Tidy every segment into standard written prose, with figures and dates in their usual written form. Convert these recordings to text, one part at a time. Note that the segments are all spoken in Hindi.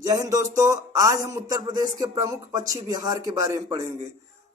जय हिंद दोस्तों। आज हम उत्तर प्रदेश के प्रमुख पक्षी विहार के बारे में पढ़ेंगे।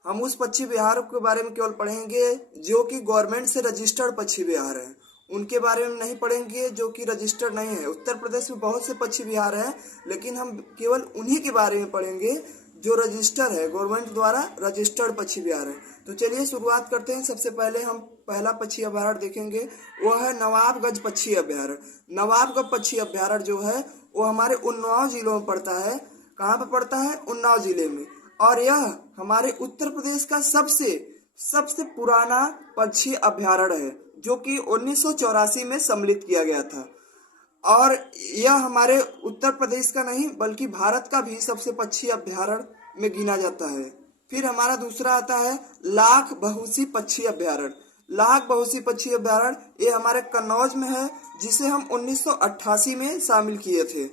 हम उस पक्षी विहारों के बारे में केवल पढ़ेंगे जो कि गवर्नमेंट से रजिस्टर्ड पक्षी विहार हैं। उनके बारे में नहीं पढ़ेंगे जो कि रजिस्टर्ड नहीं है। उत्तर प्रदेश में बहुत से पक्षी विहार हैं, लेकिन हम केवल उन्हीं के बारे में पढ़ेंगे जो रजिस्टर है, गवर्नमेंट द्वारा रजिस्टर्ड पक्षी विहार है। तो चलिए शुरुआत करते हैं। सबसे पहले हम पहला पक्षी अभयारण्य देखेंगे, वो है नवाबगंज पक्षी अभयारण्य। नवाबगंज पक्षी अभयारण्य जो है वो हमारे उन्नाव जिलों में पड़ता है। कहाँ पे पड़ता है? उन्नाव जिले में। और यह हमारे उत्तर प्रदेश का सबसे पुराना पक्षी अभयारण्य है, जो कि 1984 में सम्मिलित किया गया था। और यह हमारे उत्तर प्रदेश का नहीं बल्कि भारत का भी सबसे पक्षी अभयारण्य में गिना जाता है। फिर हमारा दूसरा आता है लाख बहुसी पक्षी अभयारण्य। लाख बहुसी पक्षी अभयारण्य ये हमारे कन्नौज में है, जिसे हम 1988 में शामिल किए थे।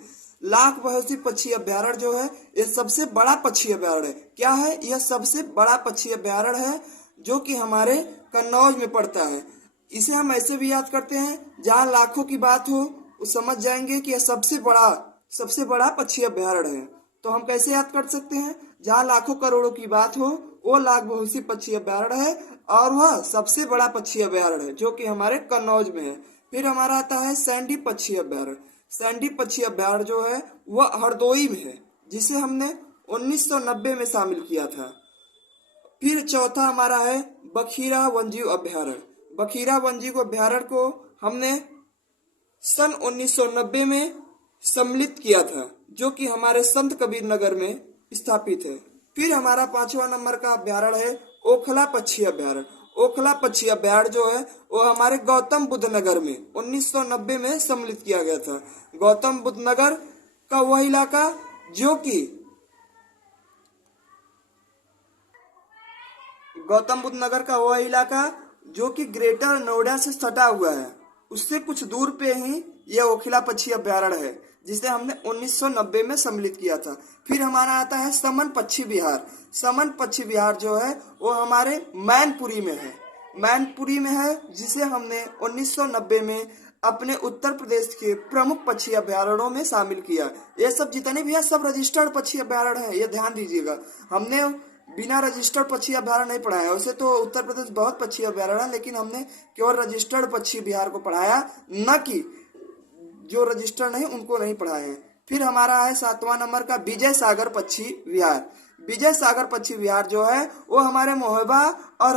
लाख बहुसी पक्षी अभयारण्य जो है ये सबसे बड़ा पक्षी अभयारण्य है। क्या है? यह सबसे बड़ा पक्षी अभयारण्य है जो कि हमारे कन्नौज में पड़ता है। इसे हम ऐसे भी याद करते हैं, जहाँ लाखों की बात हो वो समझ जाएंगे कि यह सबसे बड़ा पक्षी अभयारण्य है। तो हम कैसे याद कर सकते हैं? जहाँ लाखों करोड़ों की बात हो वो लाख बहुसी पक्षी अभयारण्य है, और वह सबसे बड़ा पक्षी अभयारण्य है जो कि हमारे कन्नौज में है। फिर हमारा आता है सैंडी पक्षी अभयारण्य। सैंडी पक्षी अभयारण्य जो है वह हरदोई में है, जिसे हमने 1990 में शामिल किया था। फिर चौथा हमारा है बखीरा वन्यजीव अभयारण्य। बखीरा वन्यजीव अभयारण्य को हमने सन 1990 में सम्मिलित किया था, जो कि हमारे संत कबीर नगर में स्थापित है। फिर हमारा 5वां नंबर का अभयारण्य है ओखला पक्षी अभयारण्य। ओखला पक्षी अभयारण्य जो है वो हमारे गौतम बुद्ध नगर में 1990 में सम्मिलित किया गया था। गौतम बुद्ध नगर का वह इलाका जो कि ग्रेटर नोएडा से सटा हुआ है, उससे कुछ दूर पे ही यह ओखला पक्षी अभयारण्य है, जिसे हमने 1990 में सम्मिलित किया था। फिर हमारा आता है समन पक्षी विहार। समन पक्षी विहार जो है वो हमारे मैनपुरी में है, जिसे हमने 1990 में अपने उत्तर प्रदेश के प्रमुख पक्षी अभयारण्यों में शामिल किया। ये सब जितने भी हैं सब रजिस्टर्ड पक्षी अभयारण्य हैं, ये ध्यान दीजिएगा। हमने बिना रजिस्टर्ड पक्षी अभयारण्य नहीं पढ़ाया। वैसे तो उत्तर प्रदेश बहुत पक्षी अभयारण्य है, लेकिन हमने केवल रजिस्टर्ड पक्षी विहार को पढ़ाया, न कि जो रजिस्टर नहीं उनको नहीं पढ़ाए हैं। फिर हमारा है 7वां नंबर का विजय सागर पक्षी विहार। विजय सागर पक्षी विहार जो है वो हमारे महोबा और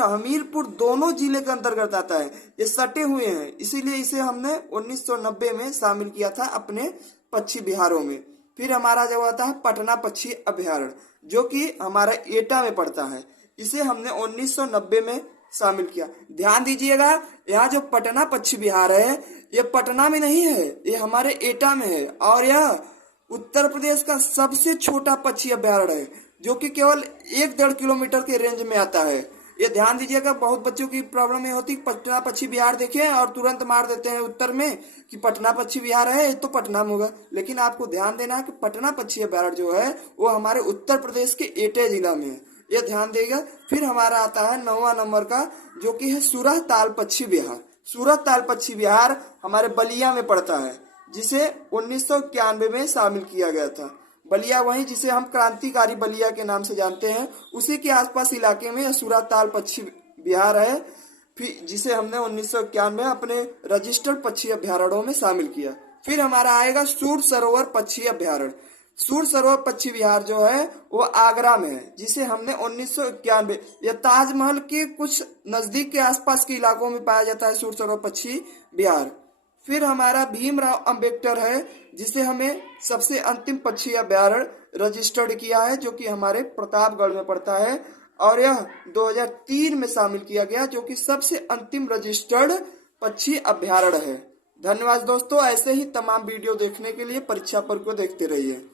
हमीरपुर दोनों जिले के अंतर्गत आता है। ये सटे हुए हैं, इसीलिए इसे हमने 1990 में शामिल किया था अपने पक्षी विहारों में। फिर हमारा जो आता है पटना पक्षी अभयारण्य, जो कि हमारा एटा में पड़ता है। इसे हमने 1990 में शामिल किया। ध्यान दीजिएगा, यहाँ जो पटना पक्षी विहार है ये पटना में नहीं है, ये हमारे एटा में है, और यह उत्तर प्रदेश का सबसे छोटा पक्षी अभयारण्य है, जो कि केवल 1-1.5 किलोमीटर के रेंज में आता है। ये ध्यान दीजिएगा। बहुत बच्चों की प्रॉब्लम ये होती है पटना पक्षी विहार देखें और तुरंत मार देते हैं उत्तर में कि पटना पक्षी विहार है, ये तो पटना में होगा। लेकिन आपको ध्यान देना है कि पटना पक्षी अभयारण्य जो है वो हमारे उत्तर प्रदेश के एटा जिला में है, ये ध्यान देगा। फिर हमारा आता है 9वां नंबर का, जो कि है सूरजताल पक्षी विहार। सूरजताल पक्षी विहार हमारे बलिया में पड़ता है, जिसे 1991 में शामिल किया गया था। बलिया वही जिसे हम क्रांतिकारी बलिया के नाम से जानते हैं, उसी के आसपास इलाके में सूरजताल पक्षी विहार है, फिर जिसे हमने 1991 में अपने रजिस्टर्ड पक्षी अभयारण्यों में शामिल किया। फिर हमारा आएगा सूर सरोवर पक्षी अभयारण्य। सूर सरोवर पक्षी विहार जो है वो आगरा में है, जिसे हमने 1991, यह ताजमहल के कुछ नजदीक के आसपास के इलाकों में पाया जाता है सूर सरोवर पक्षी विहार। फिर हमारा भीमराव अंबेडकर है, जिसे हमें सबसे अंतिम पक्षी अभयारण्य रजिस्टर्ड किया है, जो कि हमारे प्रतापगढ़ में पड़ता है, और यह 2003 में शामिल किया गया, जो कि सबसे अंतिम रजिस्टर्ड पक्षी अभयारण्य है। धन्यवाद दोस्तों। ऐसे ही तमाम वीडियो देखने के लिए परीक्षा पर को देखते रहिए।